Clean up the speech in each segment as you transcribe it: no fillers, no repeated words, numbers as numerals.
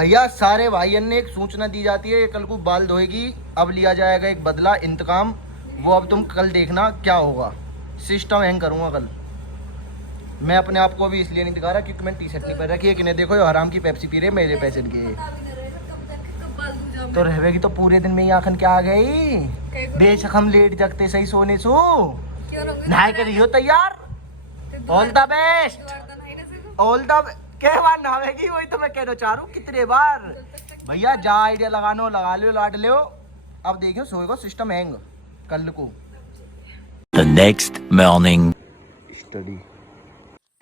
भैया सारे भाइयों ने एक सूचना दी जाती है, ये कल को बाल धोएगी, अब लिया जाएगा एक बदला इंतकाम। वो अब तुम कल देखना क्या होगा। सिस्टम हैंग करूंगा कल। मैं अपने आप को भी इसलिए नहीं दिखा रहा क्योंकि मैंने टी शर्ट नहीं पहन रखी है कि नहीं देखो ये हराम की पेप्सी पी रहे मेरे पैसे के। तो रहेगी तो पूरे दिन में ही आखन क्या आ गई, बेशक हम लेट जगते सही सोने सो नहाए के रही हो तैयार। All the best, all the के बार नहावेगी वही तो मैं कहना चाह रहा हूँ कितने बार। भैया जा आइडिया लगानो लगा लो लाट लो। अब देखियो सोएगा सिस्टम हैंग कल को। The next morning. स्टडी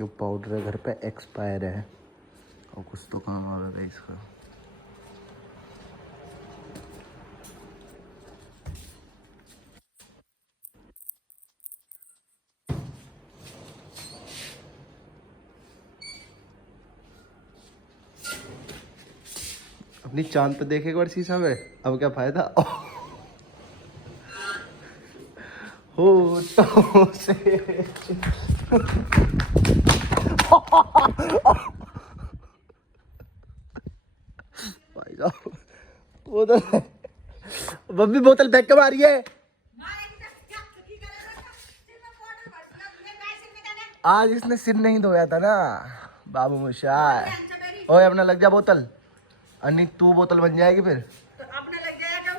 जो पाउडर है घर पे एक्सपायर है और कुछ तो काम आवेगा इसका। अपनी चांद पे देखे एक बार शीशा में, अब क्या फायदा। हो तो से भाई साहब बोतल बब्बी बोतल फेंक के मारी है। आज इसने सिर नहीं धोया था ना बाबू मुशाय। ओए अपना लग जा बोतल, अन्नी तू बोतल बन जाएगी फिर। तो अपना लग जाएगा।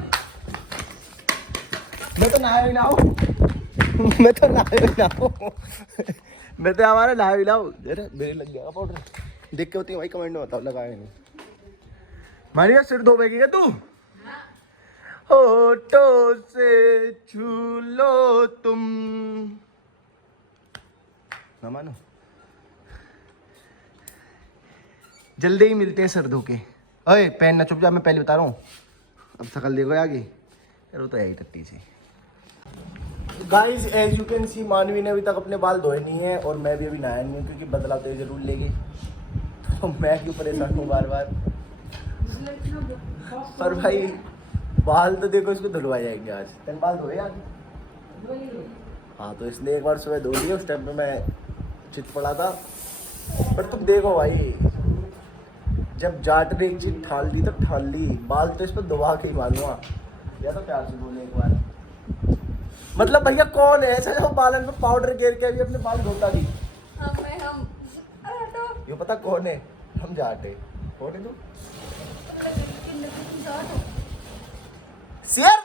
मैं तो नहाया ही ना हूँ, मैं तो नहाया ही ना हूँ, मैं तो हमारा नहाया ही ना हूँ। मेरे लग गया पाउडर देख के होती है भाई, कमेंट में बताओ लगाया नहीं। मानिया सिर धोएगी क्या तू? होठों से छू लो तुम ना मानो। जल्दी ही मिलते हैं सर धो के। ओए पेन ना चुप जा, मैं पहले बता रहा हूँ। अब शकल देखो आगे यार, वो तो यही टट्टी सी। Guys as you can see Manvi ने अभी तक अपने बाल धोए नहीं है और मैं भी अभी नहाया नहीं हूँ क्योंकि बदला तो जरूर लेगी। तो मैं क्यों परेशान हूँ बार बार। पर भाई बाल तो देखो इसको धुलवा जाएंगे आज। तेन बाल धोए आज? हाँ तो इसलिए एक बार सुबह धो लिए, उस टाइम पे मैं चिट पड़ा था। पर तुम देखो भाई जब जाट ने एक चीज ठाल दी तो ठाल ली, बाल तो इस पर दबा के ही मानूंगा या तो प्यार से बोले एक बार। मतलब भैया कौन है ऐसा जो बालन में पाउडर गिर के भी अपने बाल धोता नहीं? हम ये पता कौन है? हम जाट है। कौन है तू? शेर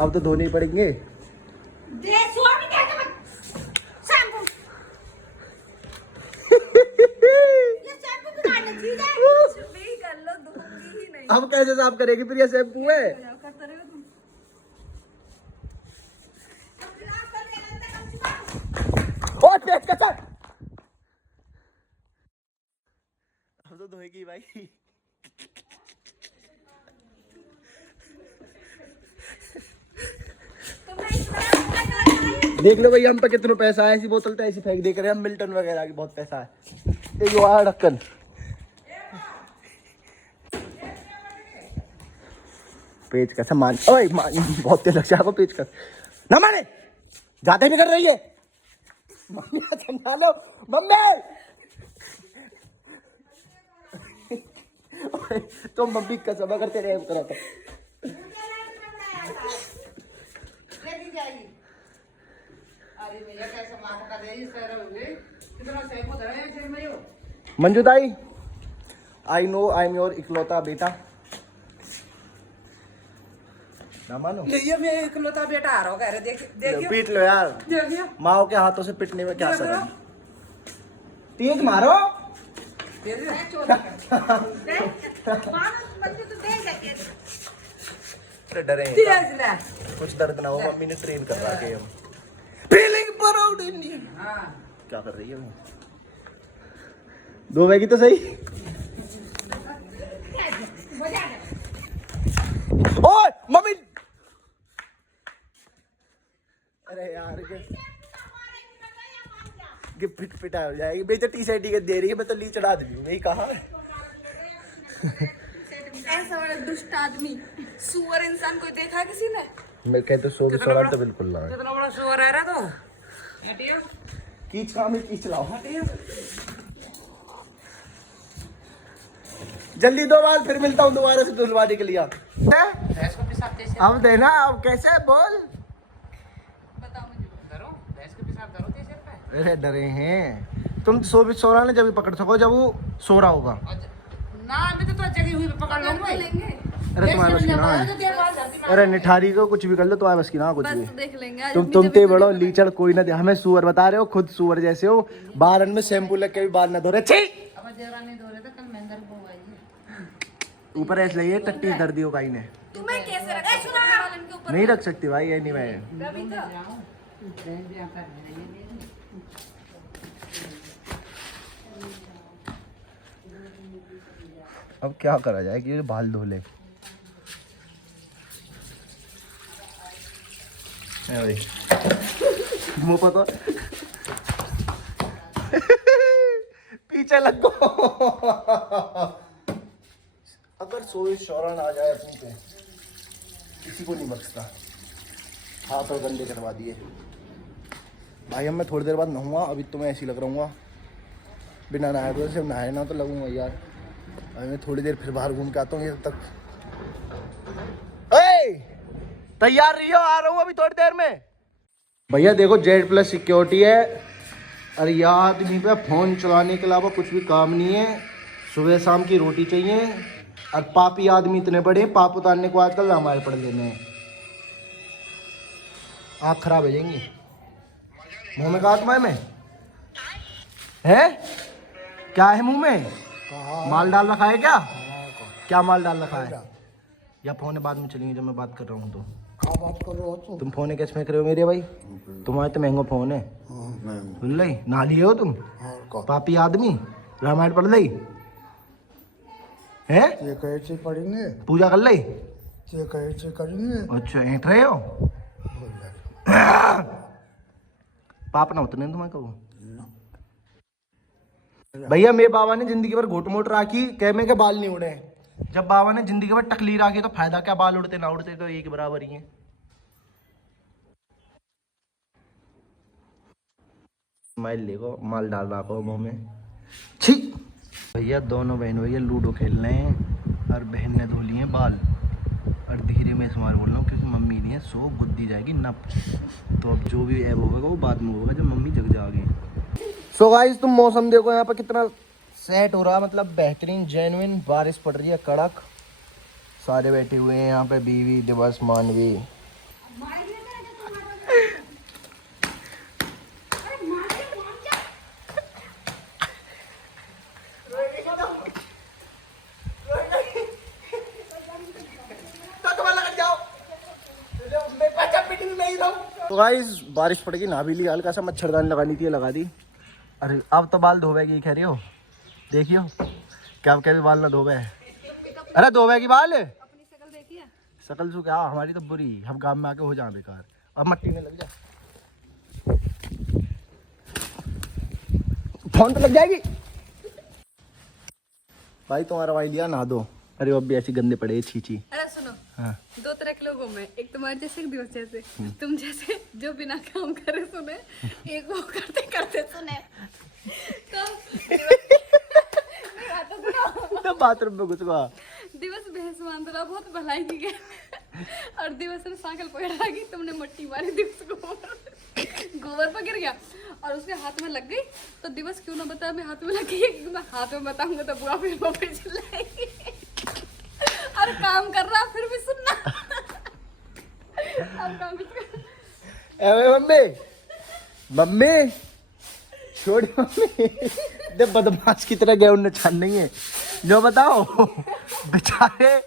अब तो धोने ही पड़ेंगे। अब कैसे साफ करेगी फिर, ये शैम्पू है। अब तो धोएगी भाई। देख लो भाई हम पे कितना पैसा है, ऐसी बोतल तो ऐसी फेंक दे कर हम मिल्टन वगैरह की बहुत पैसा है। ये जो आ ढक्कन पेच का सामान, ओए बहुत तेज लग जाएगा पेच का ना माने, ज्यादा नहीं कर रही है मम्मी। समझा लो मम्मी। तो मम्मी कसम करते रहे करा था। मंजू ताई I know I am your इकलौता बेटा ना मानो। ये मैं इकलौता बेटा आ रहा हूँ। देखियो पीट लो यार, माओ के हाथों से पिटने में क्या सर। तेज मारो। डरे कुछ दर्द ना हो, मम्मी ने ट्रेन कर रहा है। Feeling proud Indian. क्या कर रही है वो? दो बैगी तो सही। ओए मम्मी, अरे यार गिफ्ट पिटा हो जाएगी। मैं तो टी शर्ट ही दे रही है, मैं तो ली चढ़ा दी हूँ। यही कहा ऐसा बड़ा दुष्ट आदमी सुअर इंसान कोई देखा किसी ने? मैं कहते 100 तो बिल्कुल ना। कितना बड़ा सुअर आ रहा तो कीच काम है, कीच लाओ। जल्दी दो बार, फिर मिलता हूँ दोबारा से धुलवाने के लिए। अब देना, अब कैसे बोल। अरे डरे हैं तुम, सो रहा ना, जब भी पकड़ सको जब वो सो रहा होगा। ना मैं तो जगी हुई पकड़ लूंगा। अरे तुम्हारे बस की ना है। अरे निठारी को कुछ भी कर लो, तुम्हारे बस की ना कुछ भी। देख लेंगे तुम ते बड़ो लीचड़, कोई ना दे। हमें सुअर बता रहे हो, खुद सुअर जैसे हो। बालन में शैम्पू लग के भी बाल ना धो रहे। छी ऊपर ऐसे लगी टट्टी दर्दी हो काई ने। तुम्हें कैसे रखा? नहीं रख सकती भाई, ये नहीं मैं। अब क्या करा जाए कि ये बाल धो ले। मुँह पता पीछे लग गो। अगर सोई शौरन आ जाए अपनी पे, किसी को नहीं बख्शता। हाथ और गंदे करवा दिए भाई। अब मैं थोड़ी देर बाद नहाऊंगा, अभी तो मैं ऐसी लग रहूँगा बिना नहाए। तो जब नहाए ना तो लगूंगा यार। अभी मैं थोड़ी देर फिर बाहर घूम के आता हूँ। ये तब तक तैयार रहियो, आ रहा हूँ अभी थोड़ी देर में। भैया देखो, Z+ सिक्योरिटी है। अरे यार आदमी पे फ़ोन चलाने के अलावा कुछ भी काम नहीं है। सुबह शाम की रोटी चाहिए। और पापी आदमी इतने बड़े, पाप उतारने को आजकल हमारे पड़ लेने हैं। आँख खराब हो जाएंगी। मुँह में कहा तुम्हारे में है क्या है? मुँह में माल डाल रखा है क्या? क्या माल डाल रखा है? या फोन बाद में चलेंगे जब मैं बात कर रहा हूँ तो। बात कर रहे हो तुम फोन कैसे फेंक रहे हो मेरे भाई? तुम्हारे तो महंगा फोन है। सुन ली ना लिए हो तुम, पापी आदमी। रामायण पढ़ ली है? ये कैसे पढ़ेंगे? पूजा कर ली? ये कैसे करेंगे? अच्छा ऐंठ रहे हो? पाप ना उतने तुम्हें कहो। भैया मेरे बाबा ने जिंदगी भर घोट मोट राखी, कह में के बाल नहीं उड़े। जब बाबा ने जिंदगी भर टकली राखी तो फायदा क्या? बाल उड़ते ना उड़ते तो एक बराबर ही है। स्माइल देखो, माल डाल रखो मुंह में। छी भैया दोनों बहन भैया लूडो खेल रहे हैं और बहन ने धो लिए बाल। और धीरे में इस्तेमाल बोल रहा हूँ क्योंकि मम्मी नहीं है, सो गुद्दी जाएगी नप। तो अब जो भी ऐब होगा वो बाद में होगा जब मम्मी जग जाएगी। सो गाइस तुम मौसम देखो यहाँ पर कितना सेट हो रहा, मतलब बेहतरीन जेन्युइन। बारिश पड़ रही है कड़क। सारे बैठे हुए हैं यहाँ पे, बीवी, दिवस, मानवी। तो गाइस बारिश पड़ गई, नहा भी लिया, हल्का सा मच्छरदानी लगानी थी लगा दी। अरे अब तो बाल धोवेगी कह रही हो? देखियो क्या क्या भी बाल ना धोवे। अरे धोवेगी बाल? अपनी शक्ल देखिए। शक्ल सु क्या हमारी तो बुरी, हम गांव में आके हो जाए बेकार। अब मट्टी में लग जा, फोन तो लग जाएगी भाई। तुम्हारा भाई लिया नहा दो। अरे अब भी ऐसी गंदे पड़े छीची। अरे सुनो, हाँ। दो तरह के लोगों में, एक तुम्हारे जैसे, एक दिवस जैसे। तुम जैसे जो बिना काम करे सुने, एक वो करते करते सुने। तो बाथरूम में घुस गया। दिवस भैंस बांधरा बहुत भलाई की गई। और दिवस ने साइकिल पकड़ रखी, तुमने मट्टी मारी, दिवस को गोबर पर गिर गया और उसके हाथ में लग गई। तो दिवस क्यों ना बताया मैं हाथ में लग गई? मैं हाथ में बताऊंगा तो बुआ फिर वो फिर चिल्लाएगी। और काम कर रहा फिर भी सुनना। अब काम मम्मी मम्मी छोड़ी मम्मी। दे बदमाश की तरह गए, उन्हें छान नहीं है जो बताओ। बेचारे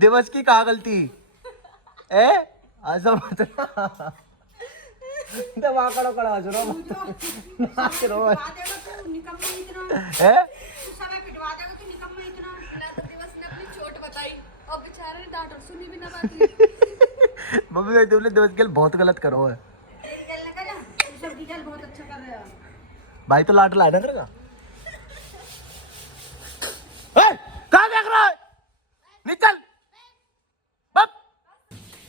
दिवस की कहाँ गलती है? ऐसा मत वहाँ खड़ा खड़ा हंस रहा नाच रहा है। चोट बताई और बेचारे ने डांट और सुनी भी ना बात। मम्मी तुमने दिवस के लिए बहुत गलत करो है बहुत अच्छा कर रहे हो भाई। तो लाट लाना करेगा। कहाँ देख रहा है? निकल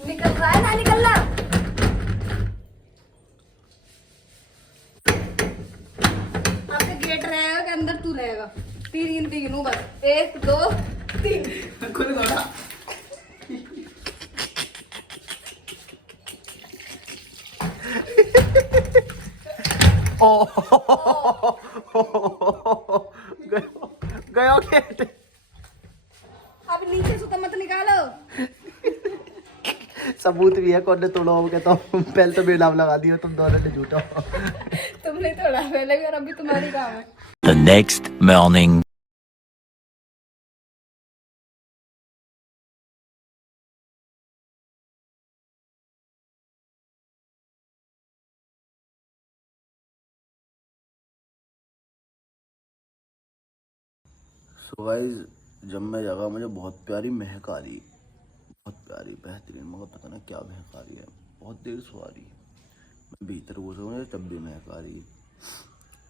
निकल रहा है ना, निकल रहा। जाएगा। 3 गिनती गिनूं बस, 1 2 3। खुद थोड़ा गयो गेट। अब नीचे से तो मत निकालो। सबूत भी है कौन ने तोड़ा हो, कहता हूँ पहले तो बेनाम लगा दिया, तुम दोनों ने झूठा हो। तुमने तोड़ा पहले भी और अभी तुम्हारी काम है। The next morning. So guys, जब मैं जगह मुझे बहुत प्यारी महक आ रही, बहुत प्यारी बेहतरीन, मगर पता ना क्या महक आ रही है, बहुत देर से आ रही है। मैं भीतर घुसा हूँ तब भी महक आ रही है।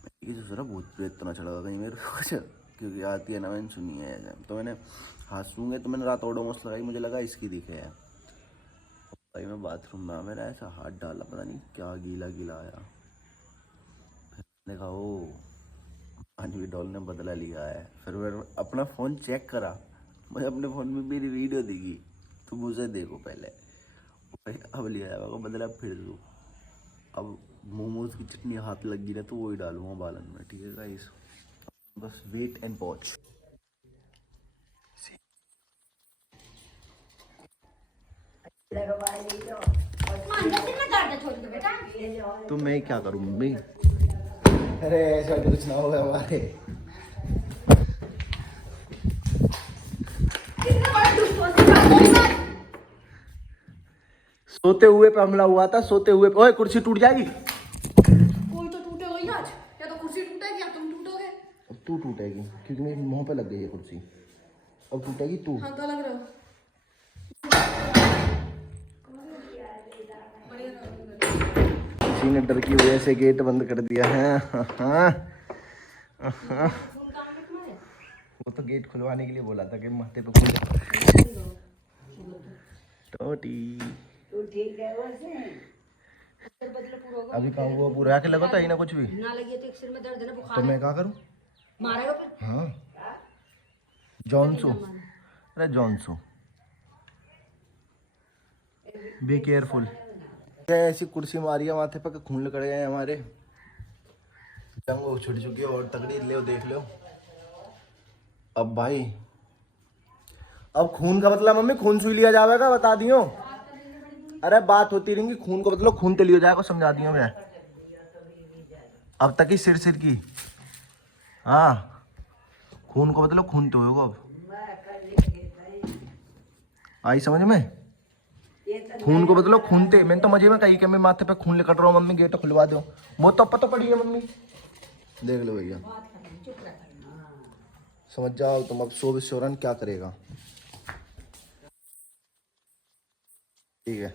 मैं ये सोच रहा भूत प्रेत तो ना चढ़ा कहीं मेरे को कुछ, क्योंकि आती है ना, मैंने सुनी है ऐसे। तो मैंने हाथ सूंघे तो मैंने रात ओडोमोस लगाई, मुझे लगा इसकी दिखे है। भाई मैं बाथरूम में मेरा ऐसा हाथ डाला, पता नहीं क्या गीला गीला आया। फिर देखा ओ पानी की डॉल ने बदला लिया है। फिर मैंने अपना फ़ोन चेक करा, मुझे अपने फ़ोन में मेरी वीडियो दिखी। तुम उसे देखो पहले। भाई अब लिया है वो बदला, फिर दूँ। अब मोमोज की चटनी हाथ लग गई ना तो वही डालूंगा बालन में, ठीक है गाइस। बस वेट एंड वॉच। तो मैं क्या करूँ मम्मी? अरे ऐसा कुछ ना होगा हमारे। सोते हुए पे हमला हुआ था, सोते हुए पे। ओए कुर्सी टूट जाएगी। कोई तो टूटेगा ही आज, या तो कुर्सी टूटेगी या तुम टूटोगे। अब तू टूटेगी क्योंकि मेरे मुंह पे लग गई है कुर्सी। अब टूटेगी तू। हाँ तो लग रहा हो। किसी ने डर की वजह से गेट बंद कर दिया है। हाँ। वो तो गेट खुलवाने के लिए बोला था कि माथे पे खुल। टोटी अभी कहाँ हुआ पूरा आके लगा था ही ना कुछ भी ना लगी तो एक सिर में दर्द है ना, बुखार तो मैं क्या करूँ? मारेगा फिर। हाँ जॉनसो, अरे जॉनसो बी केयरफुल। ऐसी कुर्सी मारी है माथे पे खून निकल गए हमारे। जंग वो छुट चुकी है और तगड़ी ले देख लो। अब भाई अब खून का बदला मम्मी, खून सुई लिया जाएगा बता दियो। अरे बात होती रहेंगी, खून को बदलो खून तो लिया जाएगा, समझा दियो मैं। अब तक ही सिर सिर की। हाँ खून को बदलो खून तो होगा। अब आई समझ में? खून को बदलो खून ते। मैंने तो मजे में कही कि मैं माथे पे खून लेकर रहा हूँ मम्मी, गेट खुलवा दो। वो तो पता पड़ी है मम्मी, देख लो भैया समझ जाओ तुम। अब शोरन क्या करेगा? ठीक है।